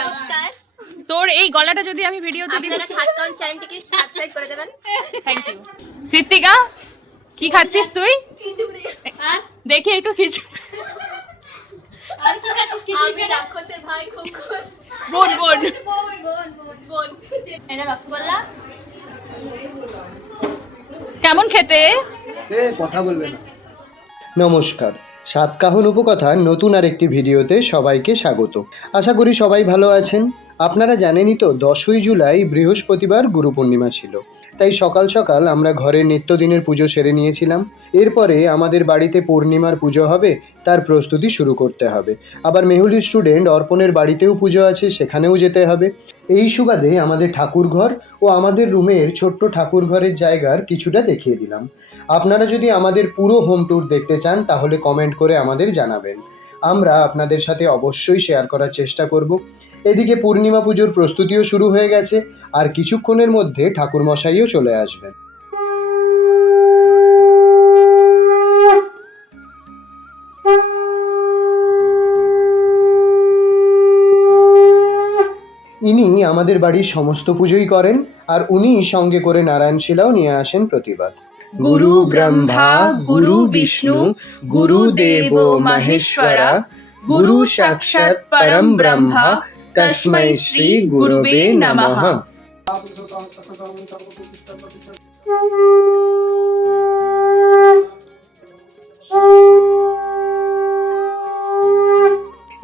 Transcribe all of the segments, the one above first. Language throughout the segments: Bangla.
নমস্কার। তোর এই গলাটা যদি আমি ভিডিওতে দিই, আপনারা সাতকাউন্ট চ্যানেলটিকে সাবস্ক্রাইব করে দেবেন। Thank you. কৃত্তিকা, কি খাচ্ছিস তুই? খিচুড়ি। দেখি একটু খিচুড়ি। আর কি খাচ্ছিস? খিচুড়ি। আমি রাক্ষসের ভাই খোকস। বোন বোন বোন। এটা রসগোল্লা। কেমন খেতে? কথা বলবে না। নমস্কার, সাতকাহন উপকথার নতুন আরেকটি ভিডিওতে সবাইকে স্বাগত। আশা করি সবাই ভালো আছেন। আপনারা জানেনই তো 10ই জুলাই বৃহস্পতিবার গুরু পূর্ণিমা ছিল, তাই সকাল সকাল আমরা ঘরে নিত্যদিনের পুজো সেরে নিয়েছিলাম। এরপরে আমাদের বাড়িতে পূর্ণিমার পুজো হবে, তার প্রস্তুতি শুরু করতে হবে। আবার মেহুলির স্টুডেন্ট অর্পণের বাড়িতেও পুজো আছে, সেখানেও যেতে হবে। এই সুবাদে আমাদের ঠাকুরঘর ও আমাদের রুমের ছোট্ট ঠাকুরঘরের জায়গার কিছুটা দেখিয়ে দিলাম। আপনারা যদি আমাদের পুরো হোম ট্যুর দেখতে চান তাহলে কমেন্ট করে আমাদের জানাবেন, আমরা আপনাদের সাথে অবশ্যই শেয়ার করার চেষ্টা করব। এদিকে পূর্ণিমা পুজোর প্রস্তুতিও শুরু হয়ে গেছে, আর কিছুক্ষণের মধ্যে ঠাকুরমশাইও চলে আসবেন। ইনি আমাদের বাড়ির সমস্ত পুজোই করেন, আর উনি সঙ্গে করে নারায়ণ শিলাও নিয়ে আসেন প্রতিবার। গুরু ব্রহ্মা গুরু বিষ্ণু গুরুদেব মহেশ্বরা গুরু সাক্ষাৎ পরম ব্রহ্মা তস্मै শ্রী গুরুবে নমঃ।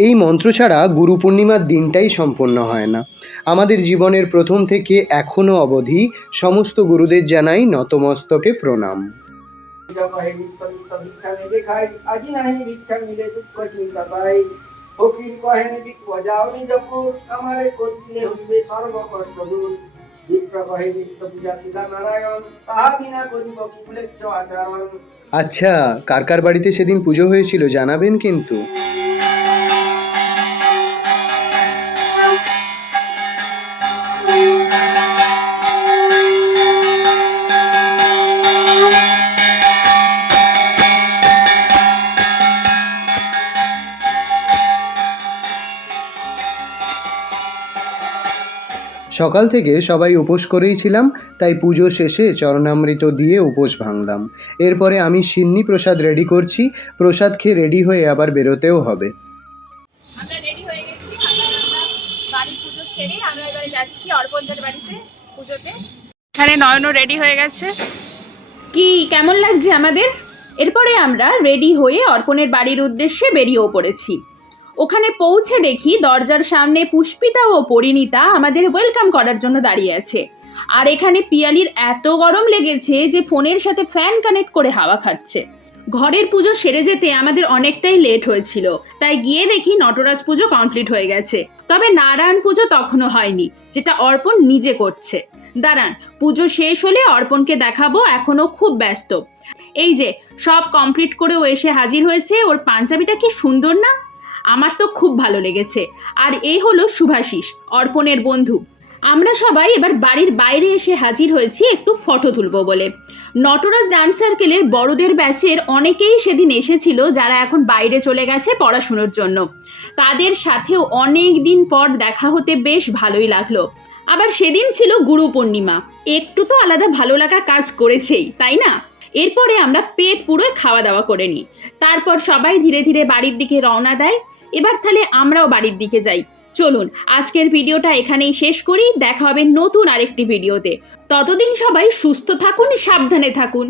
এই মন্ত্র ছাড়া গুরু পূর্ণিমার দিনটাই সম্পন্ন হয় না। আমাদের জীবনের প্রথম থেকে এখনো অবধি সমস্ত গুরুদের জানাই নতমস্তকে প্রণাম। আচ্ছা, কার কার বাড়িতে সেদিন পুজো হয়েছিল জানাবেন কিন্তু। সকাল থেকে সবাই উপোস করেই ছিলাম, তাই পুজো শেষে চরণামৃত দিয়ে উপোস ভাঙলাম। এরপরে আমি সিন্নি প্রসাদ রেডি করছি, প্রসাদ খেয়ে রেডি হয়ে আবার বেরোতেও হবে। আমরা রেডি হয়ে গেছি, বাড়ি পুজো সেরে আমরা এবারে যাচ্ছি অর্পণদের বাড়িতে পুজোতে। এখানে নয়নও রেডি হয়ে গেছে। কি কেমন লাগছে আমাদের? এরপরে আমরা রেডি হয়ে অর্পণের বাড়ির উদ্দেশ্যে বেরিয়েও পড়েছি। ওখানে পৌঁছে দেখি দরজার সামনে পুষ্পিতা ও পরিণীতা আমাদের ওয়েলকাম করার জন্য দাঁড়িয়ে আছে। আর এখানে পিয়ালির এত গরম লেগেছে যে ফোনের সাথে ফ্যান কানেক্ট করে হাওয়া খাচ্ছে। ঘরের পুজো সেরে যেতে আমাদের অনেকটাই লেট হয়েছিল, তাই গিয়ে দেখি নটরাজ পুজো কমপ্লিট হয়ে গেছে। তবে নারায়ণ পুজো তখনও হয়নি, যেটা অর্পণ নিজে করছে। দাঁড়ান, পুজো শেষ হলে অর্পণকে দেখাবো, এখনো খুব ব্যস্ত। এই যে সব কমপ্লিট করেও এসে হাজির হয়েছে। ওর পাঞ্জাবিটা কি সুন্দর না? আমার তো খুব ভালো লেগেছে। আর এই হলো শুভাশিস, অর্পণের বন্ধু। আমরা সবাই এবার বাড়ির বাইরে এসে হাজির হয়েছি একটু ফটো তুলবো বলে। নটরাজ ডান্স সার্কেলের বড়দের ব্যাচের অনেকেই সেদিন এসেছিল, যারা এখন বাইরে চলে গেছে পড়াশুনোর জন্য। তাদের সাথেও অনেক দিন পর দেখা হতে বেশ ভালোই লাগলো। আবার সেদিন ছিল গুরু পূর্ণিমা, একটু তো আলাদা ভালো লাগা কাজ করেছেই, তাই না? এরপরে আমরা পেট পুরো খাওয়া দাওয়া করে নিই। তারপর সবাই ধীরে ধীরে বাড়ির দিকে রওনা দেয়। এবার তাহলে আমরাও বাড়ির দিকে যাই। চলুন আজকের ভিডিওটা এখানেই শেষ করি, দেখা হবে নতুন আরেকটি ভিডিওতে। ততদিন সবাই সুস্থ থাকুন, সাবধানে থাকুন।